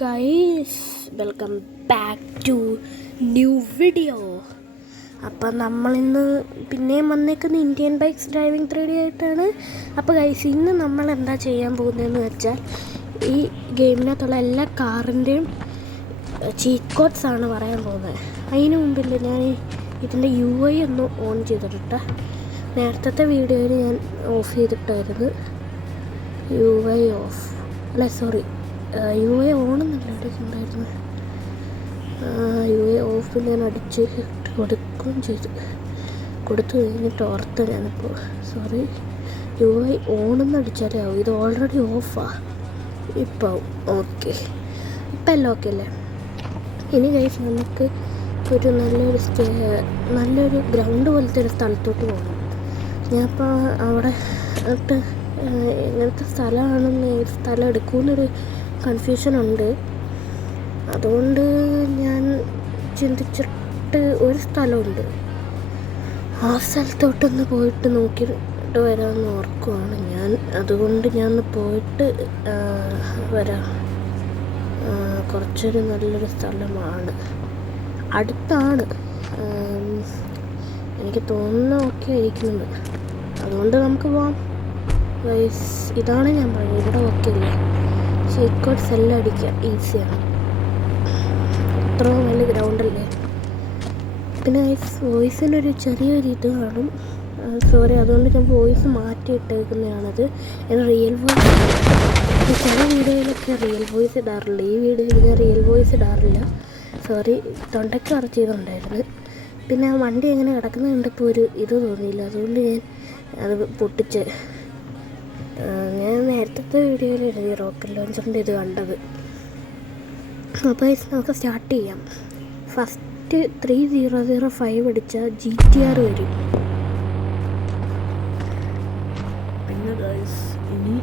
Guys, welcome back to new video. അപ്പം നമ്മളിന്ന് പിന്നെയും വന്നേക്കുന്ന ഇന്ത്യൻ ബൈക്സ് ഡ്രൈവിംഗ് 3D ആയിട്ടാണ്. അപ്പോൾ ഗൈസ്, ഇന്ന് നമ്മൾ എന്താ ചെയ്യാൻ പോകുന്നതെന്ന് വെച്ചാൽ ഈ ഗെയിമിനകത്തുള്ള എല്ലാ കാറിൻ്റെയും ചീറ്റ് കോഡ്സ് ആണ് പറയാൻ പോകുന്നത്. അതിന് മുമ്പിൽ ഞാൻ ഇതിൻ്റെ UI ഒന്ന് ഓൺ ചെയ്തിട്ട്, നേരത്തെ വീഡിയോയിൽ ഞാൻ ഓഫ് ചെയ്തിട്ടായിരുന്നു. UI ഓഫ് അല്ല, സോറി, UI ഓണെന്നല്ല അടിച്ചിട്ടുണ്ടായിരുന്നു. UI ഓഫ് ഞാൻ അടിച്ച് കൊടുക്കുകയും ചെയ്തു. കൊടുത്തു കഴിഞ്ഞിട്ട് ഓർത്ത് ഞാനിപ്പോൾ സോറി, UI ഓണെന്ന് അടിച്ചാലേ ആവും. ഇത് ഓൾറെഡി ഓഫാണ്. ഇപ്പോൾ ആവും. ഓക്കെ, ഇപ്പം എല്ലാം ഓക്കെ അല്ലേ? ഇനി കഴിച്ച് നമുക്ക് ഒരു നല്ലൊരു ഗ്രൗണ്ട് പോലത്തെ ഒരു സ്ഥലത്തോട്ട് പോകണം. ഞാനിപ്പോൾ അവിടെ എങ്ങനത്തെ സ്ഥലമാണെന്ന്, ഏത് സ്ഥലം എടുക്കുമെന്നൊരു കൺഫ്യൂഷനുണ്ട്. അതുകൊണ്ട് ഞാൻ ചിന്തിച്ചിട്ട് ഒരു സ്ഥലമുണ്ട്, ആ സ്ഥലത്തോട്ടൊന്ന് പോയിട്ട് നോക്കിയിട്ട് വരാമെന്ന് ഓർക്കുവാണ് ഞാൻ. അതുകൊണ്ട് ഞാൻ പോയിട്ട് വരാം. കുറച്ചൊരു നല്ലൊരു സ്ഥലമാണ്, അടുത്താണ്. എനിക്ക് തോന്നുന്ന ഓക്കെ ആയിരിക്കുന്നുണ്ട്. അതുകൊണ്ട് നമുക്ക് പോവാം. ഇതാണ് ഞാൻ പറഞ്ഞത്, ഇവിടെ ഓക്കെ അല്ലേ? ചീറ്റ് കോഡ്സ് എല്ലാം അടിക്കുക ഈസിയാണ്. അത്രയും വലിയ ഗ്രൗണ്ടല്ലേ. പിന്നെ വോയിസിനൊരു ചെറിയൊരു ഇത് കാണും. സോറി, അതുകൊണ്ട് ഞാൻ വോയിസ് മാറ്റിയിട്ടേക്കുന്നതാണത്. ഞാൻ റിയൽ വോയിസ്, ചില വീഡിയോയിലൊക്കെ റിയൽ വോയിസ് ഇടാറില്ല. ഈ വീഡിയോയിൽ ഞാൻ റിയൽ വോയിസ് ഇടാറില്ല. സോറി, തൊണ്ടയ്ക്ക് അറച്ചിയതുണ്ടായിരുന്നു. പിന്നെ ആ വണ്ടി എങ്ങനെ കിടക്കുന്നത് കണ്ടപ്പോൾ ഒരു ഇത് തോന്നിയില്ല. അതുകൊണ്ട് ഞാൻ അത് പൊട്ടിച്ച്. ഞാൻ നേരത്തെ വീഡിയോയിൽ എഴുതി റോക്കറ്റ് ലോഞ്ചറിൻ്റെ ഇത് കണ്ടത്. അപ്പോൾ നമുക്ക് സ്റ്റാർട്ട് ചെയ്യാം. ഫസ്റ്റ് 3005 അടിച്ചാൽ GTR വരും. പിന്നെ ഗൈസ്, ഇനി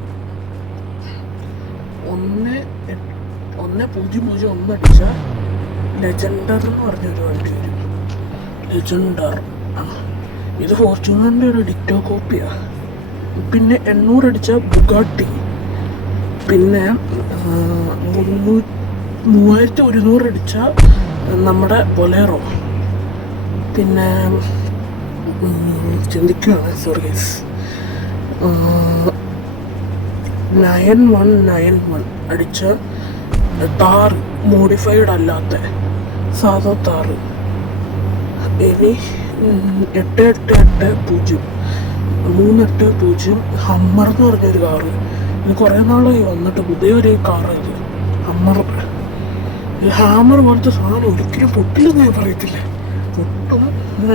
1001 അടിച്ചാൽ ലെജൻഡർ എന്ന് പറഞ്ഞൊരു വണ്ടി വരും. ലെജൻഡർ, ഇത് ഫോർച്യൂണറിൻ്റെ ഒരു ഡിക്റ്റോ കോപ്പിയാണ്. പിന്നെ 800 അടിച്ചാൽ ബുഗാട്ടി. പിന്നെ 3100 അടിച്ചാൽ നമ്മുടെ ബൊലേറോ. പിന്നെ ചിന്തിക്കുകയാണ്, സോറി ഗൈസ്, 9191 അടിച്ച താർ, മോഡിഫൈഡ് അല്ലാത്ത സാധാ താറ്. ഇനി 888 380 ഹമ്മർ എന്ന് പറഞ്ഞൊരു കാറ്. ഇത് കുറേ നാളായി വന്നിട്ട്, പുതിയൊരു കാറ്. ഇത് ഹമ്മർ, ഹാമർ പോലത്തെ സാധനം ഒരിക്കലും പൊട്ടില്ലെന്ന് ഞാൻ പറയത്തില്ല. പൊട്ടും,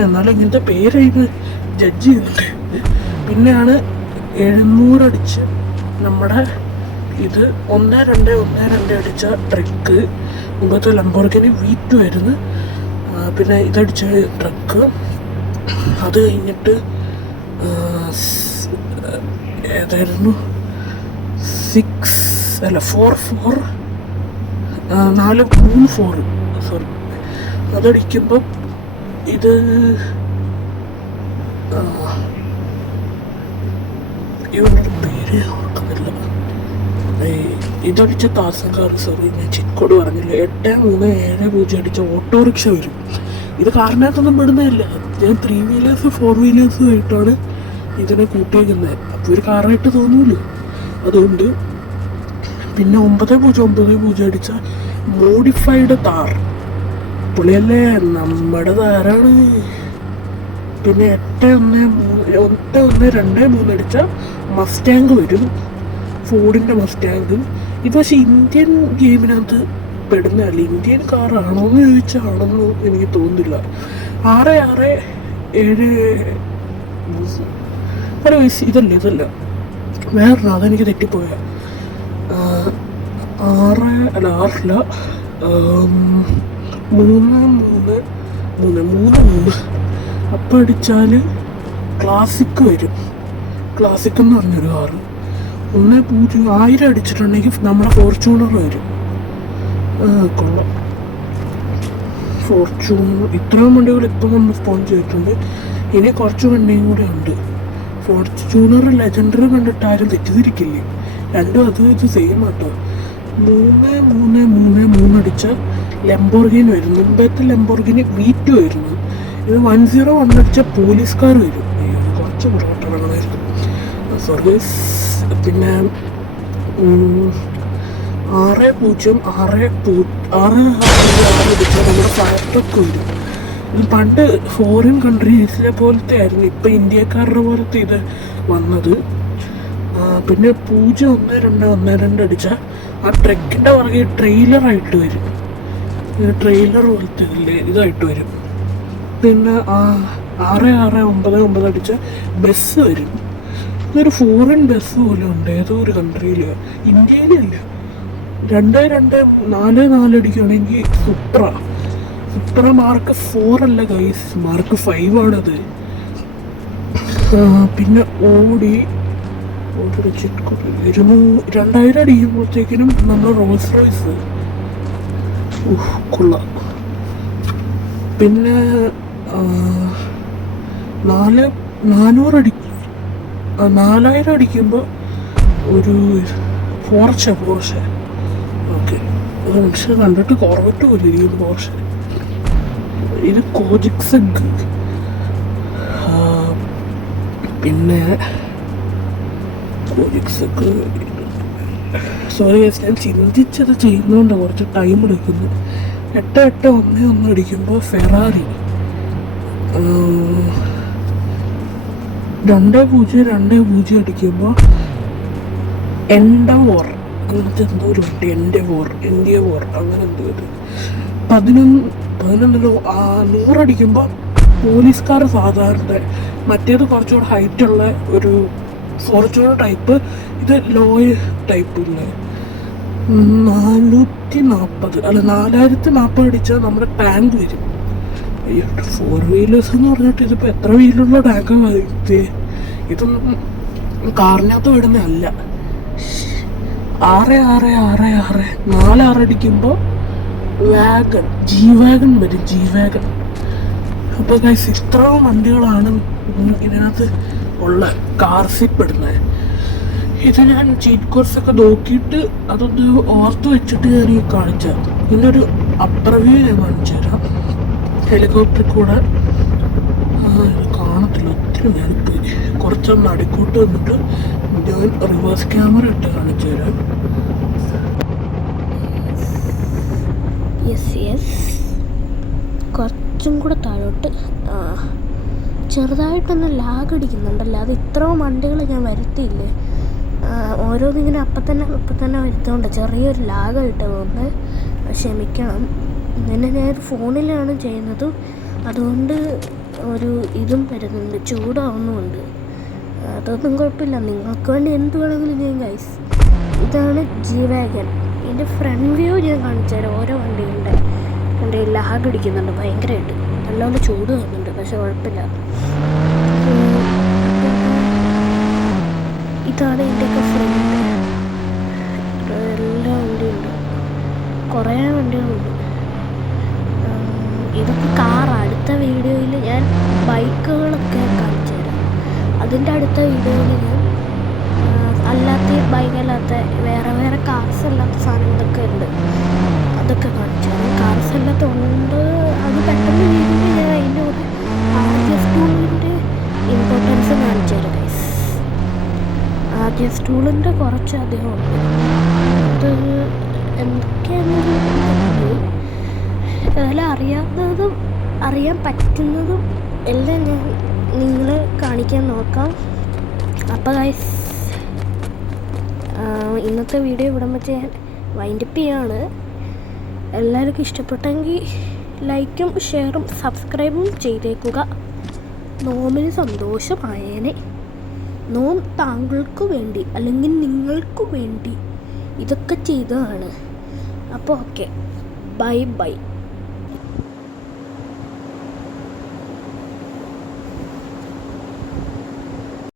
എന്നാലും ഇങ്ങനത്തെ പേരായിരുന്നു ജഡ്ജ് ചെയ്യുന്നുണ്ട്. പിന്നെയാണ് 700 അടിച്ച് നമ്മുടെ ഇത് 1212 അടിച്ച ട്രക്ക്. മുമ്പത്തെ ലംബോർഗിനി V2 ആയിരുന്നു. പിന്നെ ഇതടിച്ച ട്രക്ക്. അത് കഴിഞ്ഞിട്ട് ഏതായിരുന്നു 4 സോറി, അതടിക്കുമ്പം ഇത് ഇവരുടെ പേര് ഓർക്കുന്നില്ല. ഇതടിച്ച താസങ്കാർ, സോറി ഞാൻ ചിക്കോട് പറഞ്ഞില്ല. 8370 അടിച്ച ഓട്ടോറിക്ഷ വരും. ഇത് കാറിനകത്തൊന്നും പെടുന്നതല്ല. ഞാൻ 3 വീലേഴ്സ് 4 വീലേഴ്സ് ആയിട്ടാണ് ഇതിനെ കൂട്ടിയേക്കുന്നത്. അപ്പോൾ ഒരു കാറായിട്ട് തോന്നൂല്ലോ, അതുകൊണ്ട്. പിന്നെ 9090 അടിച്ച മോഡിഫൈഡ് താർ, പുള്ളിയല്ലേ, നമ്മുടെ താരാണ്. പിന്നെ 8123 അടിച്ച മസ്റ്റാങ്ക് വരും, ഫോർഡിൻ്റെ മസ്റ്റാങ്ക്. ഇത് പക്ഷേ ഇന്ത്യൻ ഗെയിമിനകത്ത് പെടുന്നതല്ല. ഇന്ത്യൻ കാറാണോ എന്ന് ചോദിച്ചാൽ ആണെന്ന് എനിക്ക് തോന്നുന്നില്ല. 667 ഇതല്ല വേറെ, അതെനിക്ക് തെറ്റിപ്പോയ 3 അപ്പം അടിച്ചാൽ ക്ലാസിക് വരും. ക്ലാസിക് എന്ന് പറഞ്ഞൊരു കാറ് 101000 അടിച്ചിട്ടുണ്ടെങ്കിൽ നമ്മുടെ ഫോർച്യൂണർ വരും. കൊള്ളാം, ഫോർച്യൂണർ. ഇത്രയും വണ്ടികൾ ഇപ്പം നമ്മൾ സ്പോൺ ചെയ്തിട്ടുണ്ട്. ഇനി കുറച്ച് വണ്ടിയും കൂടെ ഉണ്ട്. ഫോർച്യൂണർ ലെജൻഡർ കണ്ടിട്ട് ആരും തെറ്റിദ്ധരിക്കില്ലേ, രണ്ടും അത് സെയിം ആട്ടോ. 3 അടിച്ച ലംബോർഗിനി വരും. മുമ്പത്തെ ലംബോർഗിനി V2 ആയിരുന്നു. ഇത് 101 അടിച്ച പോലീസുകാർ വരും. കുറച്ച് പുറകോട്ടായിരുന്നു. സർവീസ് പിന്നെ 606 അടിച്ച നമ്മുടെ ഫയർ ട്രക്ക് വരും. ഇത് പണ്ട് ഫോറിൻ കൺട്രീസിലെ പോലത്തെ ആയിരുന്നു, ഇപ്പം ഇന്ത്യക്കാരുടെ പോലത്തെ ഇത് വന്നത്. പിന്നെ 01212 അടിച്ച ആ ട്രക്കിൻ്റെ പുറകെ ട്രെയിലറായിട്ട് വരും. ട്രെയിലർ പോലത്തെ ഇതായിട്ട് വരും. പിന്നെ 6699 അടിച്ച ബസ് വരും. ഇതൊരു ഫോറിൻ ബസ് പോലും ഉണ്ട്, ഏതോ ഒരു കൺട്രിയിൽ, ഇന്ത്യയിലല്ല. 2224 അടിക്കുകയാണെങ്കിൽ സുപ്ര മാർക്ക് 4 അല്ല ഗൈസ്, മാർക്ക് 5 ആണത്. പിന്നെ ഓടി 2000 അടിക്കുമ്പോഴത്തേക്കിനും നമ്മൾ റോൾസ് റോയ്സ് കൊള്ളാം. പിന്നെ 4000 അടിക്കുമ്പോൾ ഒരു പോർഷെ ഓക്കെ. പക്ഷെ കണ്ടിട്ട് കോർവറ്റ് പോലെ ഇരിക്കുന്നു പോർഷെ. ഇത് കോജിക്സഗ്. പിന്നെ സോറി ഞാൻ ചിന്തിച്ചത് ചെയ്യുന്നതുകൊണ്ട് കുറച്ച് ടൈം എടുക്കുന്നു. 8811 അടിക്കുമ്പോൾ ഫെറാറി 2020 അടിക്കുമ്പോൾ എൻഡവോർ അങ്ങനത്തെ എന്തോ ഒരു വണ്ടി, എൻഡവോർ അങ്ങനെ എന്തോ ഒരു 100 അടിക്കുമ്പോൾ പോലീസുകാർ സാധാരണ, മറ്റേത് കുറച്ചുകൂടെ ഹൈറ്റുള്ള ഒരു ഫോർച്യൂണർ ടൈപ്പ്, ഇത് ലോ ടൈപ്പ് ഇല്ല. 4040 അടിച്ചാൽ നമ്മുടെ ടാങ്ക് വരും. 4 വീലേഴ്സ് എന്ന് പറഞ്ഞിട്ട് ഇതിപ്പോൾ എത്ര വീലുള്ള ടാങ്കാണ് ഇതൊന്നും കാറിനകത്ത് വിടുന്നതല്ല. 46 അടിക്കുമ്പോൾ വാഗൺ വരും. അപ്പോൾ ഗൈസ് ഇത്രയും വണ്ടികളാണ് ഇതിനകത്ത് ഉള്ള കാർ സീറ്റ് ഇടുന്നത്. ഇത് ഞാൻ ചീറ്റ് കോഴ്സൊക്കെ നോക്കിയിട്ട് അതൊന്ന് ഓർത്ത് വെച്ചിട്ട് ഞാൻ കാണിച്ചു തരാം. ഇതിൻ്റെ ഒരു അപ്പർ വ്യൂ ഞാൻ കാണിച്ചു തരാം. ഹെലികോപ്റ്ററിൽ കൂടെ കാണത്തില്ല, ഒത്തിരി ഞാനിപ്പോൾ കുറച്ചൊന്ന് അടുക്കൂട്ട് വന്നിട്ട് ഞാൻ റിവേഴ്സ് ക്യാമറ ഇട്ട് കാണിച്ചു തരാം. കുറച്ചും കൂടെ താഴോട്ട് ചെറുതായിട്ടൊന്ന് ലാഗ് അടിക്കുന്നുണ്ടല്ലോ. അത് ഇത്രയും വണ്ടികൾ ഞാൻ വരുത്തിയില്ലേ, ഓരോന്നിങ്ങനെ അപ്പം തന്നെ വരുത്തുകൊണ്ട് ചെറിയൊരു ലാഗായിട്ട് തോന്നുന്നത്, ക്ഷമിക്കണം. ഇങ്ങനെ ഞാൻ ഫോണിലാണ് ചെയ്യുന്നത്, അതുകൊണ്ട് ഒരു ഇതും വരുന്നുണ്ട്, ചൂടാവുന്നുമുണ്ട്. അതൊന്നും കുഴപ്പമില്ല, നിങ്ങൾക്ക് വേണ്ടി എന്ത് വേണമെങ്കിലും ഞാൻ ഗൈസ്. ഇതാണ് G-Wagon. ഇതിൻ്റെ ഫ്രണ്ട് വ്യൂ ഞാൻ കാണിച്ചു തരാം. ഓരോ വണ്ടികളുടെ ലാഗ് അടിക്കുന്നുണ്ട് ഭയങ്കരമായിട്ട്, നല്ലപോലെ ചൂട് വരുന്നുണ്ട്, പക്ഷെ കുഴപ്പമില്ല. ഇതാണ് ഇതിൻ്റെയൊക്കെ ഫ്രണ്ട്. എല്ലാ വണ്ടിയുണ്ട്, കുറേ വണ്ടികളുണ്ട്. ഇതൊക്കെ കാർ. അടുത്ത വീഡിയോയിൽ ഞാൻ ബൈക്കുകളൊക്കെ കാണിച്ചു തരാം. അതിൻ്റെ അടുത്ത വീഡിയോയിൽ ഞാൻ അല്ലാത്ത ബൈക്കല്ലാത്ത വേറെ കാർസ് അല്ലാത്ത സാധനങ്ങളൊക്കെ ഉണ്ട്, അതൊക്കെ കാണിച്ചു തരാം. കാർസ് അല്ലാത്ത ഉണ്ട്, അത് പെട്ടെന്ന് വീഡിയോയിൽ ഞാൻ അതിൻ്റെ ഒരു RS2-ൻ്റെ ഇമ്പോർട്ടൻസ് കാണിച്ചു തരാം ഗൈസ്. RS2-ൻ്റെ കുറച്ചധികം ഉണ്ട്. അത് എന്തൊക്കെയാണെന്ന് അതിൽ അറിയാവുന്നതും അറിയാൻ പറ്റുന്നതും എല്ലാം ഞാൻ നിങ്ങളെ കാണിക്കാൻ നോക്കാം. അപ്പോൾ ഗൈസ് ഇന്നത്തെ വീഡിയോ ഇവിടെ വെച്ച് ഞാൻ വൈൻഡപ്പ് ചെയ്യാണ്. എല്ലാവർക്കും ഇഷ്ടപ്പെട്ടെങ്കിൽ ലൈക്കും ഷെയറും സബ്സ്ക്രൈബും ചെയ്തേക്കുക. നോമിന് സന്തോഷമായേനെ. നോം താങ്കൾക്ക് വേണ്ടി അല്ലെങ്കിൽ നിങ്ങൾക്ക് വേണ്ടി ഇതൊക്കെ ചെയ്തതാണ്. അപ്പോൾ ഓക്കെ, ബൈ.